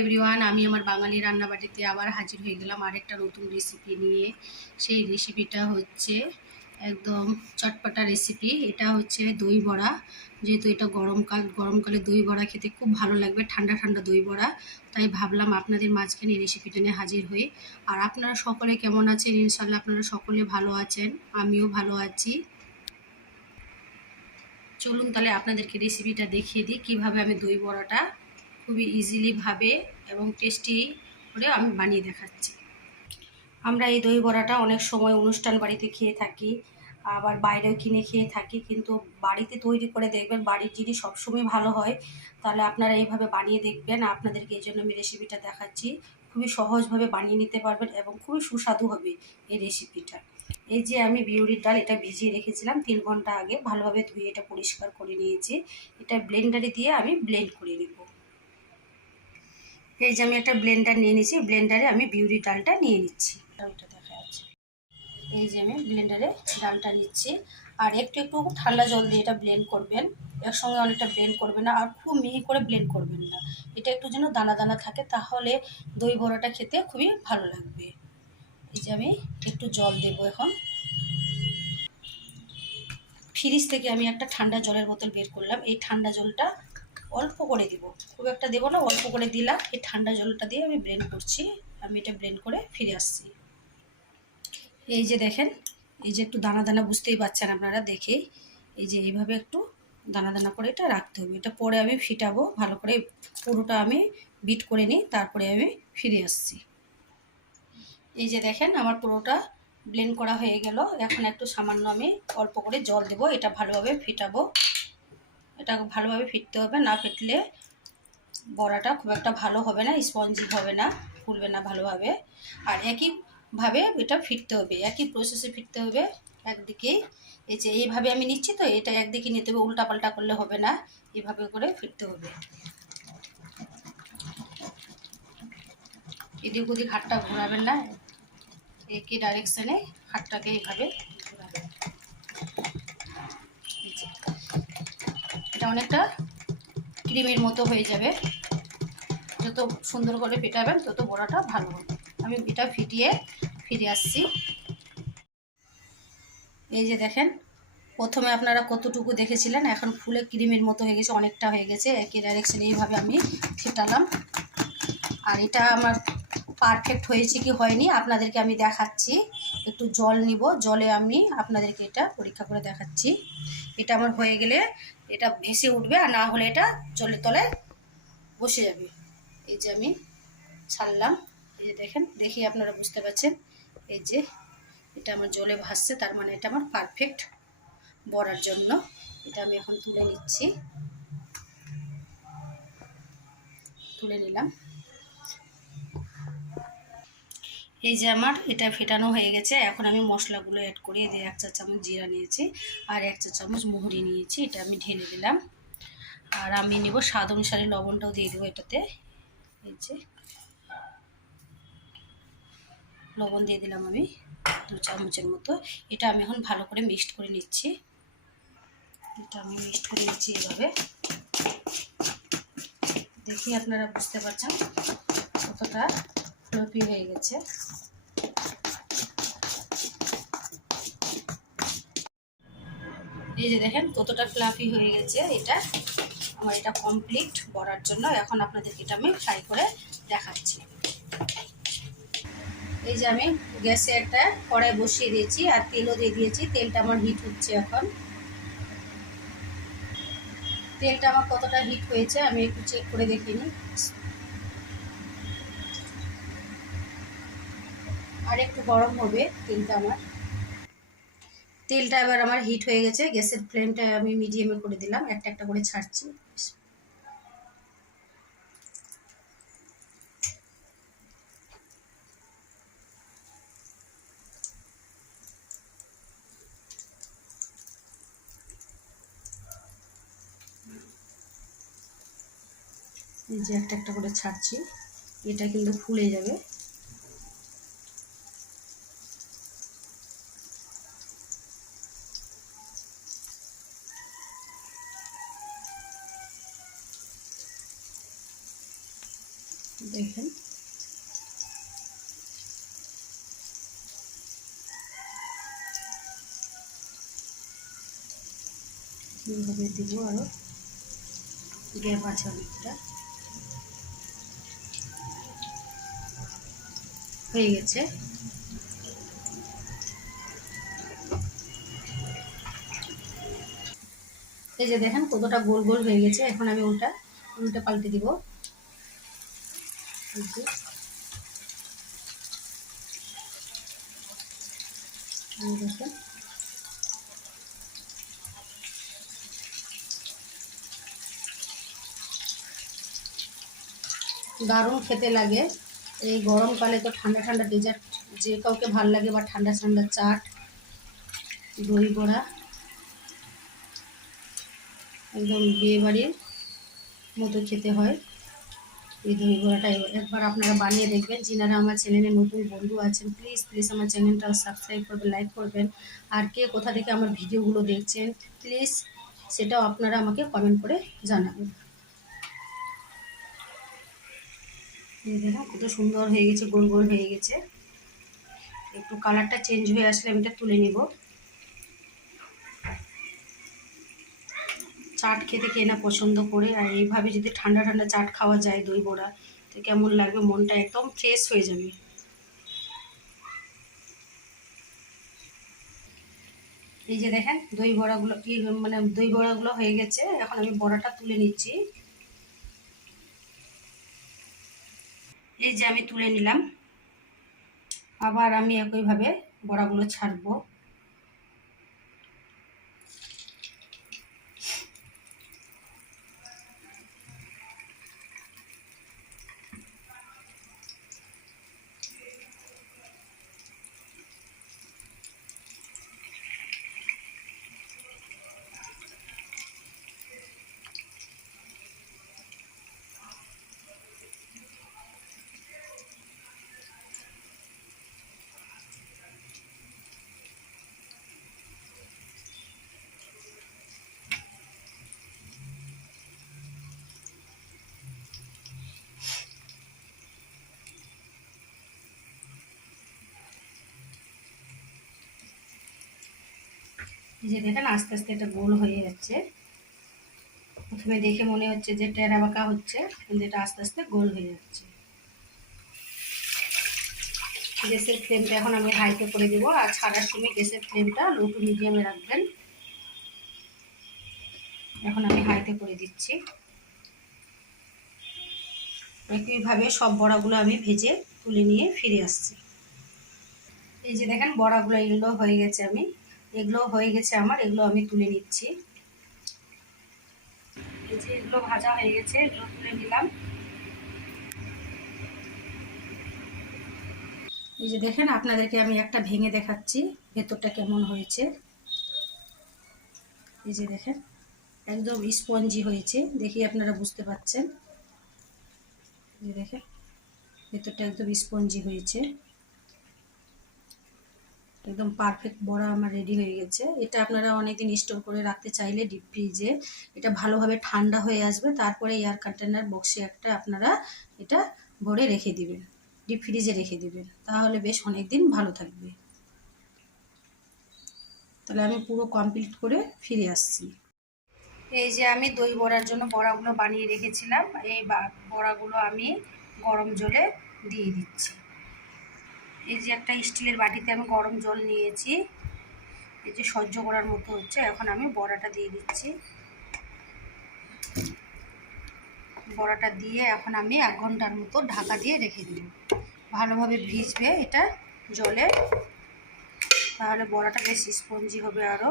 Everyone, আমি আমার বাঙালি রান্নাবাটিতে আবার হাজির হয়ে গেলাম আরেকটা নতুন রেসিপি নিয়ে। সেই রেসিপিটা হচ্ছে একদম চটপটা রেসিপি। এটা হচ্ছে দই বড়া। যেহেতু এটা গরমকালে দই বড়া খেতে খুব ভালো লাগবে, ঠান্ডা ঠান্ডা দই বড়া। তাই ভাবলাম আপনাদের মাঝখানে এই রেসিপিটা নিয়ে হাজির হই। আর আপনারা সকলে কেমন আছেন? ইনশাল্লাহ আপনারা সকলে ভালো আছেন, আমিও ভালো আছি। চলুন তাহলে আপনাদেরকে রেসিপিটা দেখিয়ে দিই কীভাবে আমি দই বড়াটা খুবই ইজিলিভাবে এবং টেস্টি করে আমি বানিয়ে দেখাচ্ছি। আমরা এই দই বড়াটা অনেক সময় অনুষ্ঠান বাড়িতে খেয়ে থাকি, আবার বাইরেও কিনে খেয়ে থাকি, কিন্তু বাড়িতে তৈরি করে দেখবেন বাড়ির জিনিস সবসময় ভালো হয়। তাহলে আপনারা এইভাবে বানিয়ে দেখবেন। আপনাদেরকে এই জন্য আমি রেসিপিটা দেখাচ্ছি। খুবই সহজভাবে বানিয়ে নিতে পারবেন এবং খুবই সুস্বাদু হবে এই রেসিপিটা। এই যে আমি বিউলির ডাল এটা ভিজিয়ে রেখেছিলাম 3 ঘন্টা আগে, ভালোভাবে ধুয়ে এটা পরিষ্কার করে নিয়েছি। এটা ব্লেন্ডারে দিয়ে আমি ব্লেন্ড করে নেব। এই যে আমি একটা ব্লেন্ডার নিয়ে নিয়েছি, ব্লেন্ডারে আমি বিউলির ডালটা নিয়ে নিচ্ছি। ওইটা দেখা যাচ্ছে। এই যে আমি ব্লেন্ডারে ডালটা নিচ্ছি। আর একটু একটু ঠান্ডা জল দিয়ে এটা ব্লেন্ড করবেন, একসঙ্গে অনেকটা ব্লেন্ড করবেন না, আর খুব মিহি করে ব্লেন্ড করবেন না। এটা একটু যেন দানা দানা থাকে, তাহলে দই বড়াটা খেতে খুবই ভালো লাগবে। এই যে আমি একটু জল দেবো এখন। ফ্রিজ থেকে আমি একটা ঠান্ডা জলের বোতল বের করলাম। এই ঠান্ডা জলটা অল্প করে দিব, খুব একটা দেবো না, অল্প করে দিলাম। এই ঠান্ডা জলটা দিয়ে আমি ব্লেন্ড করছি। আমি এটা ব্লেন্ড করে ফিরে আসছি। এই যে দেখেন, এই যে একটু দানা দানা বুঝতেই পারছেন আপনারা দেখে। এই যে এইভাবে একটু দানা দানা করে এটা রাখতে হবে। এটা পরে আমি ফিটাবো ভালো করে, পুরোটা আমি বিট করে নিই, তারপরে আমি ফিরে আসছি। এই যে দেখেন আমার পুরোটা ব্লেন্ড করা হয়ে গেল। এখন একটু সামান্য আমি অল্প করে জল দেব, এটা ভালোভাবে ফিটাবো। এটা ভালোভাবে ফিটতে হবে, না ফিটলে বড়াটা খুব একটা ভালো হবে না, স্পঞ্জি হবে না, ফুলবে না ভালোভাবে। আর একইভাবে এটা ফিরতে হবে, একই প্রসেসে ফিরতে হবে একদিকেই। এই যে এইভাবে আমি নিচ্ছি, তো এটা একদিকে নিতে হবে, উল্টাপাল্টা করলে হবে না, এইভাবে করে ফিরতে হবে। এদিক ওদিক হাতটা ঘোরাবেন না, একই ডাইরেকশানে হাতটাকে এইভাবে ঘোরাবেন। এটা অনেকটা ক্রিমের মতো হয়ে যাবে। যত সুন্দর করে ফিটাবেন তত বড়াটা ভালো হবে। আমি এটা ফিটিয়ে ফিরে আসছি। এই যে দেখেন, প্রথমে আপনারা কতটুকু দেখেছিলেন, এখন ফুলে ক্রিমের মতো হয়ে গেছে, অনেকটা হয়ে গেছে। একই ডাইরেকশানে এইভাবে আমি ফিটালাম। আর এটা আমার পারফেক্ট হয়েছে কি হয়নি আপনাদেরকে আমি দেখাচ্ছি। একটু জল নিব, জলে আমি আপনাদেরকে এটা পরীক্ষা করে দেখাচ্ছি। এটা আমার হয়ে গেলে এটা ভেসে উঠবে, আর না হলে এটা জলের তলায় বসে যাবে। এই যে আমি ছাড়লাম, এই যে দেখেন, দেখি আপনারা বুঝতে পারছেন। এই যে এটা আমার জলে ভাসছে, তার মানে এটা আমার পারফেক্ট বড়ার জন্য। এটা আমি এখন তুলে নিচ্ছি, তুলে নিলাম। এই যে আমার এটা ফেটানো হয়ে গেছে। এখন আমি মশলাগুলো অ্যাড করি। এই যে 1 চা চামচ জিরা নিয়েছি আর 1 চা চামচ মৌরি নিয়েছি, এটা আমি ঢেলে দিলাম। আর আমি নেব স্বাদ অনুসারে লবণটাও দিয়ে দেবো এটাতে। এই যে লবণ দিয়ে দিলাম আমি 2 চামচের মতো। এটা আমি এখন ভালো করে মিক্সড করে নিচ্ছি। এটা আমি মিক্সড করে নিচ্ছি এইভাবে। দেখি আপনারা বুঝতে পারছেন কতটা ফ্লফি হয়ে গেছে। এই যে দেখেন কতটা ফ্লাফি হয়ে গেছে। এটা আমার এটা কমপ্লিট বড়ার জন্য। এখন আপনাদেরকে এটা আমি ফ্রাই করে দেখাচ্ছি। এই যে আমি গ্যাসে একটা কড়াই বসিয়ে দিয়েছি আর তেলও দিয়ে দিয়েছি। তেলটা আমার হিট হচ্ছে এখন। তেলটা আমার কতটা হিট হয়েছে আমি একটু চেক করে দেখিয়ে নিই। আর একটু গরম হবে তেলটা আমার। তেলটা এবার আমার হিট হয়ে গেছে। গ্যাসের ফ্লেমটা আমি মিডিয়ামে করে দিলাম, একটা একটা করে ছাড়ছি। এই যে একটা একটা করে ছাড়ছি, এটা কিন্তু ফুলে যাবে। দেখেন এইভাবে দিব, আরও গ্যাপ আছে অনেকটা। হয়ে গেছে। এই যে দেখেন কতটা গোল গোল হয়ে গেছে। এখন আমি উল্টা পাল্টে দিব। দেখেন দারুণ খেতে লাগে। এই গরমকালে তো ঠান্ডা ঠান্ডা ডেজার্ট যে কাউকে ভাল লাগে, বা ঠান্ডা ঠান্ডা চাট, দই বড়া, একদম বিয়ে বাড়ির মতো খেতে হয় এই দই বড়াটা। একবার আপনারা বানিয়ে দেখবেন। যিনারা আমার চ্যানেলে নতুন বন্ধু আছেন, প্লিজ প্লিজ আমার চ্যানেলটা সাবস্ক্রাইব করবেন, লাইক করবেন। আর কে কোথা থেকে আমার ভিডিওগুলো দেখছেন প্লিজ সেটাও আপনারা আমাকে কমেন্ট করে জানাবেন। দেখুন কত সুন্দর হয়ে গেছে, গোল গোল হয়ে গেছে। একটু কালারটা চেঞ্জ হয়ে আসলে আমি এটা তুলে নিব। চাট খেতে কে না পছন্দ করে, আর এইভাবে যদি ঠান্ডা ঠান্ডা চাট খাওয়া যায় দই বড়া, তো কেমন লাগবে, মনটা একদম ফ্রেশ হয়ে যাবে। এই যে দেখেন দই বড়াগুলো মানে দই বড়াগুলো হয়ে গেছে। এখন আমি বড়াটা তুলে নিচ্ছি। এই যে আমি তুলে নিলাম। আবার আমি একইভাবে বড়াগুলো ছাড়বো। এই যে দেখেন আস্তে আস্তে এটা গোল হয়ে যাচ্ছে। প্রথমে দেখে মনে হচ্ছে যে টেরা বাঁকা হচ্ছে, কিন্তু এটা আস্তে আস্তে গোল হয়ে যাচ্ছে। গ্যাসের ফ্লেমটা এখন আমি হাইতে করে দেবো, আর ছাড়ার সময় গ্যাসের ফ্লেমটা লো টু মিডিয়ামে রাখবেন। এখন আমি হাইতে করে দিচ্ছি। একইভাবে সব বড়াগুলো আমি ভেজে তুলে নিয়ে ফিরে আসছি। এই যে দেখেন বড়াগুলো এগুলো হয়ে গেছে, এগুলো হয়ে গেছে আমার, এগুলো আমি তুলে নিচ্ছি। এই যে এগুলো ভাজা হয়ে গেছে, এগুলো তুলে নিলাম। এই যে দেখেন আপনাদেরকে আমি একটা ভেঙে দেখাচ্ছি ভেতরটা কেমন হয়েছে। এই যে দেখেন একদম স্পঞ্জি হয়েছে, দেখি আপনারা বুঝতে পারছেন। এই যে দেখেন ভেতরটা একদম স্পঞ্জি হয়েছে, একদম পারফেক্ট বড়া আমার রেডি হয়ে গেছে। এটা আপনারা অনেকদিন স্টোর করে রাখতে চাইলে ডিপ ফ্রিজে এটা ভালোভাবে ঠান্ডা হয়ে আসবে, তারপরে এয়ার কন্টেনার বক্সে একটা আপনারা এটা ভরে রেখে দিবেন, ডিপ ফ্রিজে রেখে দিবেন, তাহলে বেশ অনেক দিন ভালো থাকবে। তাহলে আমি পুরো কমপ্লিট করে ফিরে আসছি। এই যে আমি দই বড়ার জন্য বড়াগুলো বানিয়ে রেখেছিলাম, এই বড়াগুলো আমি গরম জলে দিয়ে দিচ্ছি। এই যে একটা স্টিলের বাটিতে আমি গরম জল নিয়েছি, এই যে সহ্য করার মতো হচ্ছে। এখন আমি বড়াটা দিয়ে দিচ্ছি। বড়াটা দিয়ে এখন আমি 1 ঘন্টার মতো ঢাকা দিয়ে রেখে দিই। ভালোভাবে ভিজবে এটা জলে, তাহলে বড়াটা বেশ স্পঞ্জি হবে আরও।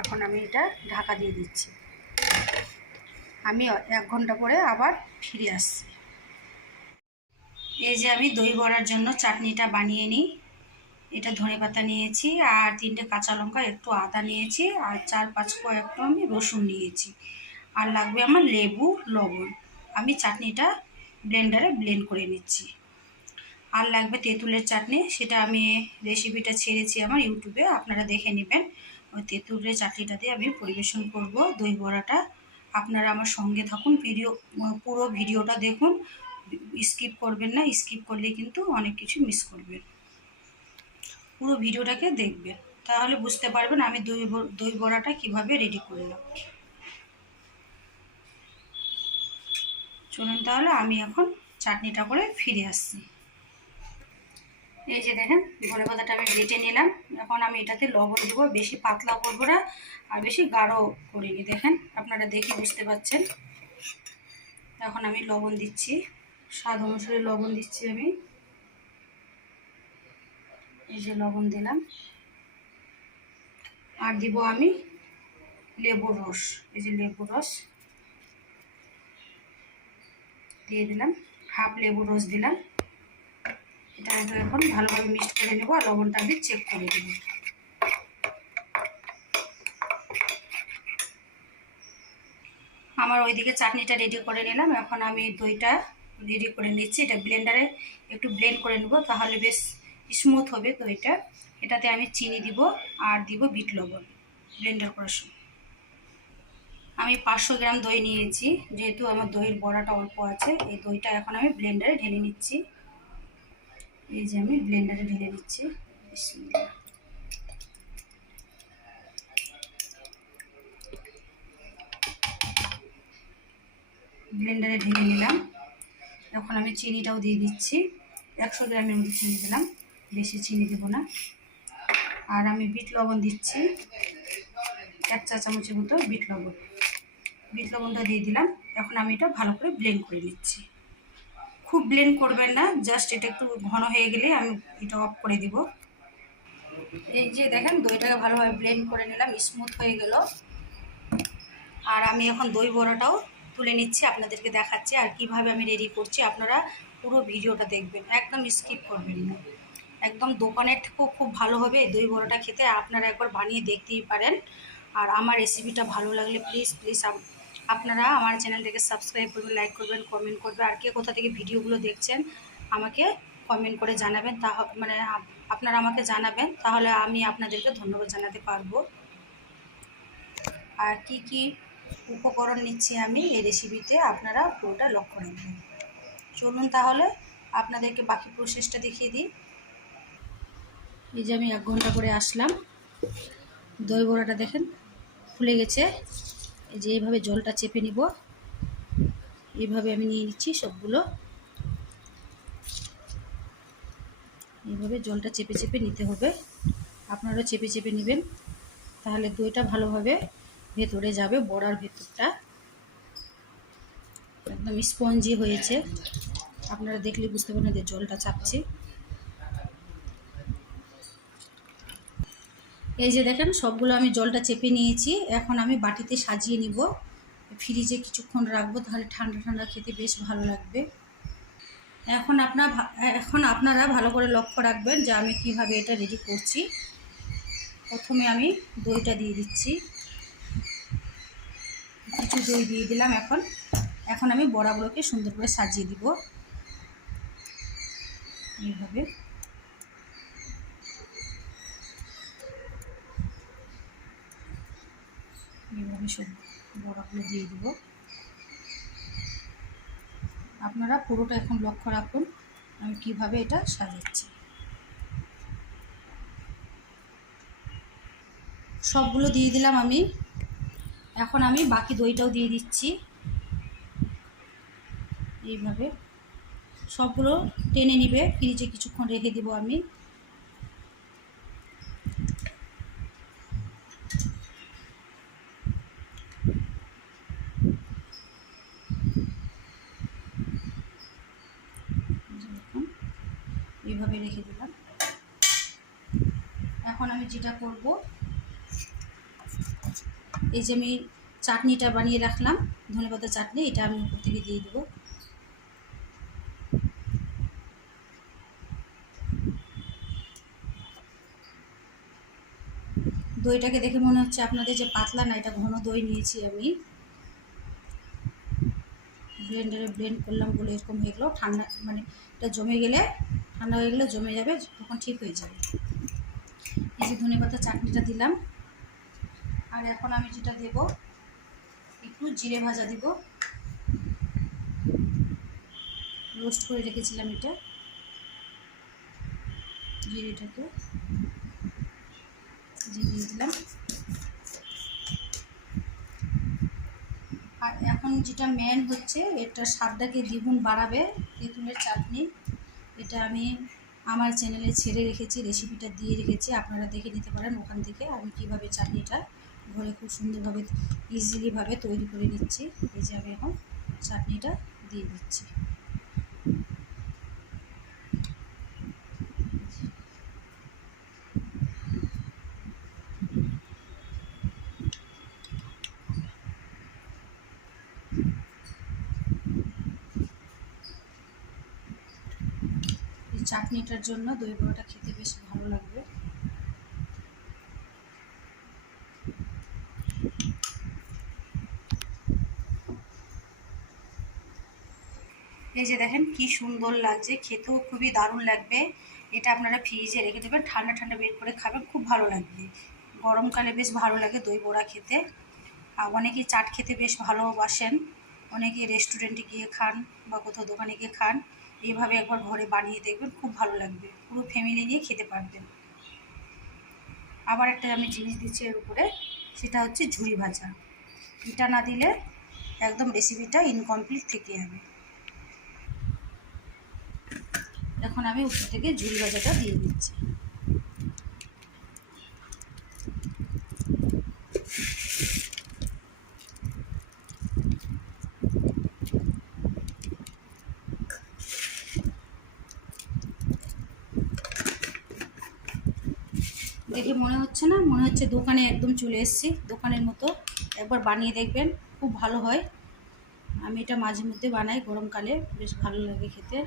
এখন আমি এটা ঢাকা দিয়ে দিচ্ছি। আমি 1 ঘন্টা পরে আবার ফিরে আসছি। এই যে আমি দই বড়ার জন্য চাটনিটা বানিয়ে নিই। এটা ধনেপাতা নিয়েছি, আর 3টে কাঁচা লঙ্কা, একটু আদা নিয়েছি, আর 4-5 কোয়া একটু আমি রসুন নিয়েছি, আর লাগবে আমার লেবু, লবণ। আমি চাটনিটা ব্লেন্ডারে ব্লেন্ড করে নিচ্ছি। আর লাগবে তেঁতুলের চাটনি, সেটা আমি রেসিপিটা ছেড়েছি আমার ইউটিউবে, আপনারা দেখে নেবেন। ওই তেঁতুলের চাটনিটা দিয়ে আমি পরিবেশন করব দই বড়াটা। আপনারা আমার সঙ্গে থাকুন, পুরো ভিডিওটা দেখুন, স্কিপ করবেন না, স্কিপ করলে কিন্তু অনেক কিছু মিস করবেন। পুরো ভিডিওটাকে দেখবেন, তাহলে বুঝতে পারবেন আমি দই বড়াটা কিভাবে রেডি করলাম। চলুন তাহলে আমি এখন চাটনিটা করে ফিরে আসছি। এই যে দেখেন ধনেপাতাটা আমি বেটে নিলাম। এখন আমি এটাতে লবণ দেবো, বেশি পাতলা করবো না আর বেশি গাঢ় করিনি। দেখেন আপনারা দেখে বুঝতে পারছেন। এখন আমি লবণ দিচ্ছি, স্বাদ অনুসারে লবণ দিচ্ছি আমি। এই যে লবণ দিলাম। আর দিব আমি লেবুর রস। এই যে লেবুর রস দিয়ে দিলাম, হাফ লেবুর রস দিলাম। এটা এখন ভালোভাবে মিক্সড করে নেবো আর লবণটা আমি চেক করে দেব। আমার ওইদিকে চাটনিটা রেডি করে নিলাম। এখন আমি দইটা রেডি করে নিচ্ছি। এটা ব্লেন্ডারে একটু ব্লেন্ড করে নেব, তাহলে বেশ স্মুথ হবে দইটা। এটাতে আমি চিনি দিব আর দিব বিট লবণ ব্লেন্ডার করার সময়। আমি 500 গ্রাম দই নিয়েছি, যেহেতু আমার দইয়ের বড়াটা অল্প আছে। এই দইটা এখন আমি ব্লেন্ডারে ঢেলে নিচ্ছি। এই যে আমি ব্লেন্ডারে ঢেলে নিচ্ছি। ব্লেন্ডারে ঢেলে নিলাম। এখন আমি চিনিটাও দিয়ে দিচ্ছি। 100 গ্রামের মতো চিনি দিলাম, বেশি চিনি দেবো না। আর আমি বিট লবণ দিচ্ছি, 1 চা চামচের মতো বিট লবণটা দিয়ে দিলাম। এখন আমি এটা ভালো করে ব্লেন্ড করে নিচ্ছি। খুব ব্লেন্ড করবেন না, জাস্ট এটা একটু ঘন হয়ে গেলে আমি এটা অফ করে দিব। এই যে দেখেন দইটাকে ভালোভাবে ব্লেন্ড করে নিলাম, স্মুথ হয়ে গেল। আর আমি এখন দই বড়াটাও তুলে নিচ্ছি, আপনাদেরকে দেখাচ্ছি আর কিভাবে আমি রেডি করছি। আপনারা পুরো ভিডিওটা দেখবেন, একদম স্কিপ করবেন না। একদম দোকানের থেকেও খুব ভালো হবে এই দই বড়াটা খেতে। আপনারা একবার বানিয়ে দেখতেই পারেন। আর আমার রেসিপিটা ভালো লাগলে প্লিজ আপনারা আমার চ্যানেলটাকে সাবস্ক্রাইব করবেন, লাইক করবেন, কমেন্ট করবেন। আর কে কোথা থেকে ভিডিওগুলো দেখছেন আমাকে কমেন্ট করে জানাবেন, মানে আপনারা আমাকে জানাবেন, তাহলে আমি আপনাদেরকে ধন্যবাদ জানাতে পারবো। আর কি কি উপকরণ নিচ্ছি আমি এই রেসিপিতে আপনারা পুরোটা লক্ষ্য রাখবেন। চলুন তাহলে আপনাদেরকে বাকি প্রসেসটা দেখিয়ে দিই। এই যে আমি 1 ঘন্টা করে আসলাম, দই বড়াটা দেখেন ফুলে গেছে। এই যে এইভাবে জলটা চেপে নিব, এইভাবে আমি নিয়ে নিচ্ছি সবগুলো। এইভাবে জলটা চেপে চেপে নিতে হবে, আপনারাও চেপে চেপে নেবেন, তাহলে দইটা ভালোভাবে ভেতরে যাবে। বড়ার ভেতরটা একদম স্পঞ্জি হয়েছে, আপনারা দেখলে বুঝতে পারবেন যে জলটা চাপছে। এই যে দেখেন সবগুলো আমি জলটা চেপে নিয়েছি। এখন আমি বাটিতে সাজিয়ে নিব, ফ্রিজে কিছুক্ষণ রাখবো, তাহলে ঠান্ডা ঠান্ডা খেতে বেশ ভালো লাগবে। এখন আপনারা ভালো করে লক্ষ্য রাখবেন যে আমি কিভাবে এটা রেডি করছি। প্রথমে আমি দইটা দিয়ে দিচ্ছি, কিছু দই দিয়ে দিলাম। এখন আমি বড়াগুলোকে সুন্দর করে সাজিয়ে দিব এইভাবে। এইভাবে সব বড়াগুলো দিয়ে দিব। আপনারা পুরোটা এখন লক্ষ্য রাখুন আমি কিভাবে এটা সাজাচ্ছি। সবগুলো দিয়ে দিলাম আমি। এখন আমি বাকি দইটাও দিয়ে দিচ্ছি। এইভাবে সবগুলো টেনে নিবে, ফ্রিজে কিছুক্ষণ রেখে দিব আমি। এইভাবে রেখে দিলাম। এখন আমি যেটা করব, এই যে আমি চাটনিটা বানিয়ে রাখলাম, ধনেপাতা চাটনি, এটা আমি উপর থেকে দিয়ে দেবো। দইটাকে দেখে মনে হচ্ছে আপনাদের যে পাতলা না, এটা ঘন দই নিয়েছি আমি। ব্লেন্ডারে ব্লেন্ড করলাম বলে এরকম হয়ে গেলো। ঠান্ডা মানে এটা জমে গেলে, ঠান্ডা হয়ে গেলে জমে যাবে, তখন ঠিক হয়ে যাবে। এই যে ধনেপাতা চাটনিটা দিলাম, আর এখন আমি যেটা দেব, একটু জিরে ভাজা দিব, রোস্ট করে রেখেছিলাম এটা, জিরেটাকে দিয়ে দিলাম। আর এখন যেটা মেন হচ্ছে, এটা স্বাদটাকে দ্বিগুণ বাড়াবে, তেঁতুলের চাটনি। এটা আমি আমার চ্যানেলে ছেড়ে রেখেছি, রেসিপিটা দিয়ে রেখেছি, আপনারা দেখে নিতে পারেন ওখান থেকে আমি কীভাবে চাটনিটা ঘরে খুব সুন্দরভাবে ইজিলিভাবে তৈরি করে নিচ্ছি। এই যে আমি এখন চাটনিটা দিয়ে দিচ্ছি। এই চাটনিটার জন্য দই বড়াটা খেতে বেশ ভালো লাগবে। এই যে দেখেন কি সুন্দর লাগছে, খেতেও খুবই দারুণ লাগবে। এটা আপনারা ফ্রিজে রেখে দেবেন, ঠান্ডা ঠান্ডা বের করে খাবেন, খুব ভালো লাগবে। গরমকালে বেশ ভালো লাগে দই বড়া খেতে। আর অনেকেই চাট খেতে বেশ ভালোবাসেন, অনেকেই রেস্টুরেন্টে গিয়ে খান বা কোথাও দোকানে গিয়ে খান। এইভাবে একবার ঘরে বানিয়ে দেখবেন, খুব ভালো লাগবে, পুরো ফ্যামিলি নিয়ে খেতে পারবেন। আবার একটা আমি জিনিস দিচ্ছি এর উপরে, সেটা হচ্ছে ঝুরি ভাজা। এটা না দিলে একদম রেসিপিটা ইনকমপ্লিট থেকে যাবে। এখন আমি উপর থেকে ঝুরি ভাজাটা দিয়ে দিচ্ছি। দেখে মনে হচ্ছে না, মনে হচ্ছে দোকানে একদম চলে এসেছি, দোকানের মতো। একবার বানিয়ে দেখবেন, খুব ভালো হয়। আমি এটা মাঝে মধ্যে বানাই, গরমকালে বেশ ভালো লাগে খেতে।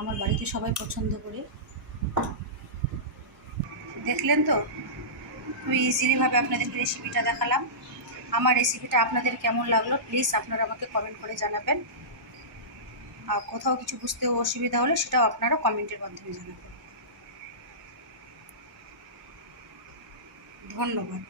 আমার বাড়িতে সবাই পছন্দ করে। দেখলেন তো, খুবই ইজিলিভাবে আপনাদেরকে রেসিপিটা দেখালাম। আমার রেসিপিটা আপনাদের কেমন লাগলো প্লিজ আপনারা আমাকে কমেন্ট করে জানাবেন। আর কোথাও কিছু বুঝতে অসুবিধা হলে সেটাও আপনারা কমেন্টের মাধ্যমে জানাবেন। ধন্যবাদ।